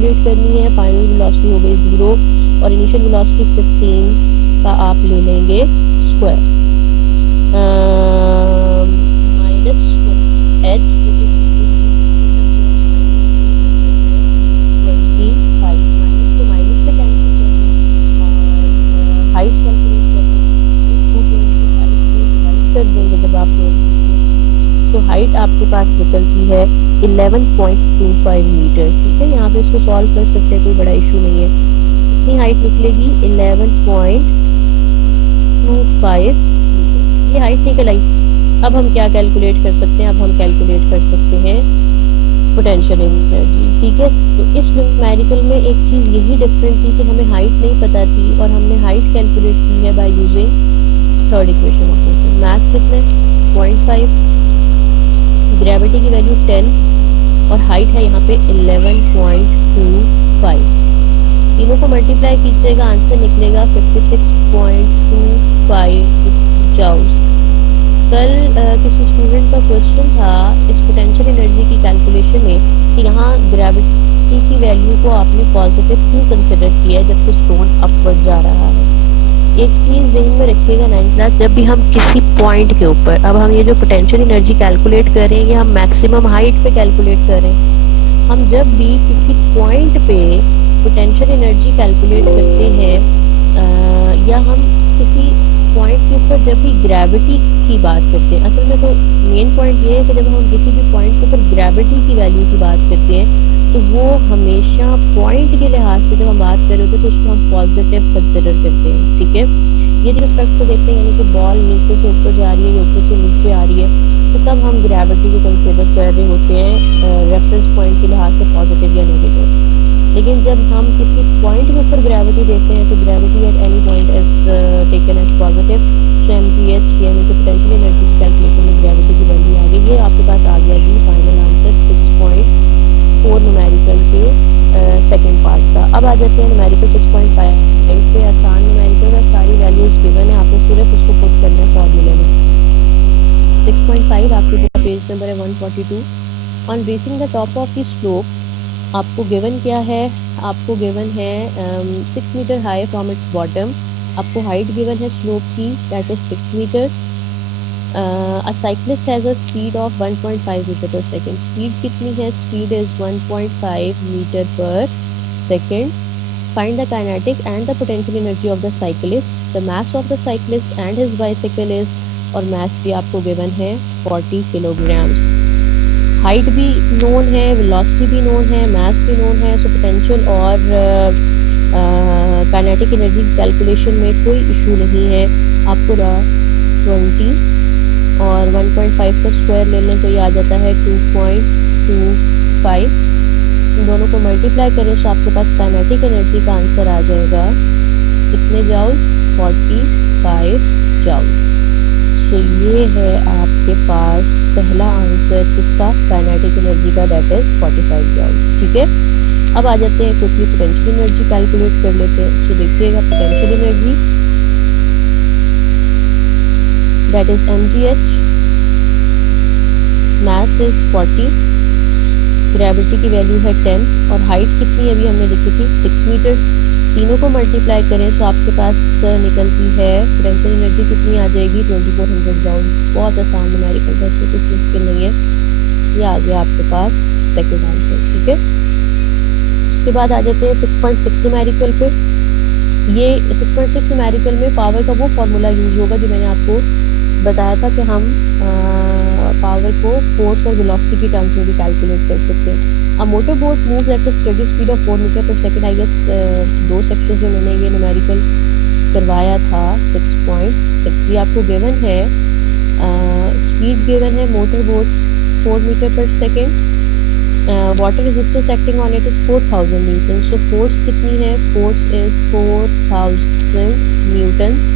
Calculate करनी है। Final velocity हो गई 0 और इनिशियल वेलोसिटी 15 का आप ले लेंगे square minus H height calculate कर देंगे जब आप तो हाइट आपके पास निकलती है 11.25 मीटर। ठीक है, यहाँ पे इसको सॉल्व कर सकते हैं, कोई बड़ा इशू नहीं है। कितनी हाइट निकलेगी 11.25 मीटर, ये हाइट निकल आई। अब हम क्या कैलकुलेट कर सकते हैं, अब हम कैलकुलेट कर सकते हैं पोटेंशियल एनर्जी। ठीक है, तो इस न्यूमेरिकल में एक चीज़ यही डिफरेंट थी कि हमें हाइट नहीं पता थी और हमने हाइट कैलकुलेट की है by using third equation of motion. Mass कितना है 0.5, ग्रेविटी की वैल्यू 10 और हाइट है यहाँ पे 11.25। तीनों को मल्टीप्लाई कीजिएगा, आंसर निकलेगा 56.25 जूल्स। कल किसी स्टूडेंट का क्वेश्चन था इस पोटेंशियल एनर्जी की कैलकुलेशन में कि यहाँ ग्रेविटी की वैल्यू को आपने पॉजिटिव क्यों कंसिडर किया है जबकि स्टोन अपवर्ड जा रहा है। एक चीज़ ज़हन में रखिएगा 9th क्लास, जब भी हम किसी पॉइंट के ऊपर, अब हम ये जो पोटेंशियल एनर्जी कैलकुलेट कर रहे हैं ये हम मैक्सिमम हाइट पे कैलकुलेट कर रहे हैं। हम जब भी किसी पॉइंट पे पोटेंशियल एनर्जी कैलकुलेट करते हैं या हम किसी पॉइंट के ऊपर जब भी ग्रेविटी की बात करते हैं, असल में तो मेन पॉइंट ये है कि जब हम किसी भी पॉइंट के ऊपर ग्रेविटी की वैल्यू की बात करते हैं तो वो हमेशा पॉइंट के लिहाज से जब हम बात कर रहे होते हैं तो उसको हम पॉजिटिव कंसिडर करते हैं। ठीक है, ये रिस्पेक्ट को देखते हैं, यानी कि बॉल नीचे से ऊपर जा रही है या ऊपर से नीचे आ रही है तो तब हम ग्रेविटी को कंसिडर कर रहे होते हैं रेफरेंस पॉइंट के लिहाज से पॉजिटिव या नेगेटिव। लेकिन जब हम किसी पॉइंट के ऊपर ग्रेविटी देते हैं तो gravity at any point is taken as positive. So mgh यानी कि पोटेंशियल एनर्जी कैलकुलेशन में ग्रेविटी की वैल्यू आ गई। ये आपके पास आ गया जी फाइनल आंसर 6.4 न्यूमेरिकल के सेकंड पार्ट का। अब आ जाते हैं न्यूमेरिकल 6.5 पे। आसान न्यूमेरिकल का सारी वैल्यूज गिवन है, आपने सिर्फ उसको पुट करना है फॉर्मूले में। 6.5 आपके पेज नंबर है 142। On reaching the top of the slope आपको गिवन क्या है, आपको गिवन है 6 metre high from its bottom. आपको हाइट गिवन है स्लोप की that is 6 metres. A cyclist has a speed of 1.5 metre per second. Speed कितनी है, speed is 1.5 metre per second. Find the kinetic and the potential energy of the cyclist. The mass of the cyclist and his bicycle is, और मास भी आपको given है 40 kilograms. Height भी known है, velocity भी known है, मास भी नोन है। सो पोटेंशियल और काइनेटिक एनर्जी कैलकुलेशन में कोई इशू नहीं है। आपको 20 और 1.5 का स्क्वायर ले लें तो ये आ जाता है 2.25। इन दोनों को मल्टीप्लाई करें तो आपके पास काइनेटिक एनर्जी का आंसर आ जाएगा कितने जूल्स, 45 जूल्स। तो ये है आपके पास पहला आंसर किसका, काइनेटिक एनर्जी का, दैट इज 45 जूल्स। ठीक है, अब आ जाते हैं क्विकली पोटेंशियल एनर्जी कैलकुलेट कर लेते हैं। तो देखिएगा potential energy that is mgh, mass is 40, gravity की वैल्यू है 10 और हाइट कितनी अभी हमने लिखी थी 6 मीटर्स। तीनों को मल्टीप्लाई करें तो आपके पास निकलती है पोटेंशियल एनर्जी कितनी आ जाएगी 2400 जूल। बहुत आसान न्यूमेरिकल है, इसमें कुछ मुश्किल नहीं है। ये आ गया आपके पास सेकंड आंसर। ठीक है, उसके बाद आ जाते हैं 6.6 न्यूमेरिकल पे। ये 6.6 न्यूमेरिकल में पावर का वो फॉर्मूला यूज होगा जो मैंने आपको बताया था कि हम पावर को फोर्स और वेलोसिटी की टर्म्स में भी कैलकुलेट कर सकते हैं। A motor boat moves at a steady speed of 4 metre per second. I guess 2 section में मैंने ये न्यूमेरिकल करवाया था 6.6। ये आपको गिवन है, स्पीड गिवन है motor boat 4 metre per second. Water resistance acting on it is 4000 Newton. So force कितनी है, फोर्स इज 4000 न्यूटन।